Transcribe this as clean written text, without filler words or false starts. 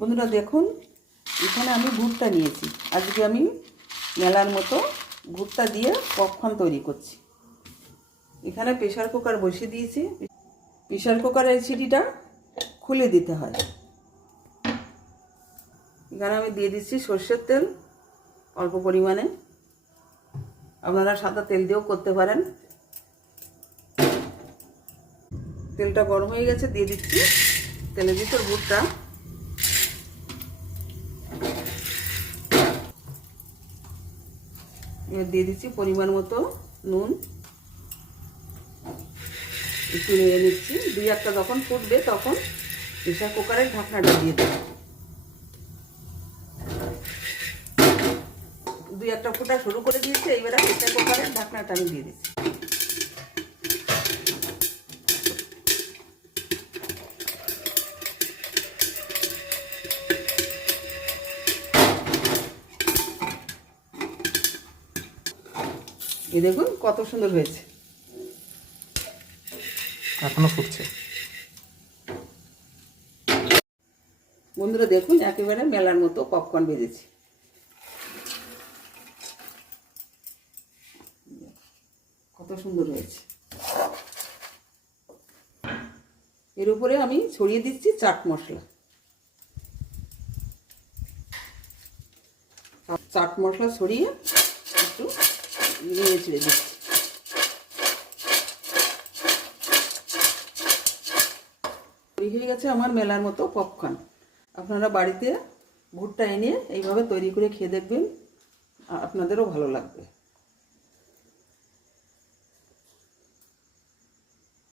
বন্ধুরা দেখুন, এখানে আমি ভুট্টা নিয়েছি। আজকে আমি মেলার মতো ভুট্টা দিয়ে পপকর্ন তৈরি করছি। এখানে প্রেসার কুকার বসিয়ে দিয়েছি। প্রেসার কুকারের সিটিটা খুলে দিতে হয়। এখানে আমি দিয়ে দিচ্ছি সর্ষের তেল অল্প পরিমাণে, আপনারা সাদা তেল দিয়েও করতে পারেন। তেলটা গরম হয়ে গেছে, দিয়ে দিচ্ছি তেলের ভিতর ভুট্টা। এবার দিয়ে দিচ্ছি পরিমাণ মতো নুন, একটু নিয়ে নিচ্ছি। দুই একটা যখন ফুটবে তখন প্রেসার কুকারের ঢাকনাটা দিয়ে দেব। দুই একটা ফুটা শুরু করে দিয়েছি, এইবারে প্রেসার কুকারের ঢাকনাটা আমি দিয়ে দিচ্ছি। এই দেখুন কত সুন্দর হয়েছে, এখনো ফুটছে। বন্ধুরা দেখুন একেবারে মেলার মতো পপকর্ন ভেজেছি। কত সুন্দর হয়েছে। এর উপরে আমি ছড়িয়ে দিচ্ছি চাট মশলা। চাট মশলা ছড়িয়ে একটু নিয়ে ছেড়ে দিচ্ছি। তৈরি হয়ে গেছে আমার মেলার মতো পপকর্ন। আপনারা বাড়িতে ভুট্টা এনে এইভাবে তৈরি করে খেয়ে দেখবেন, আপনাদেরও ভালো লাগবে।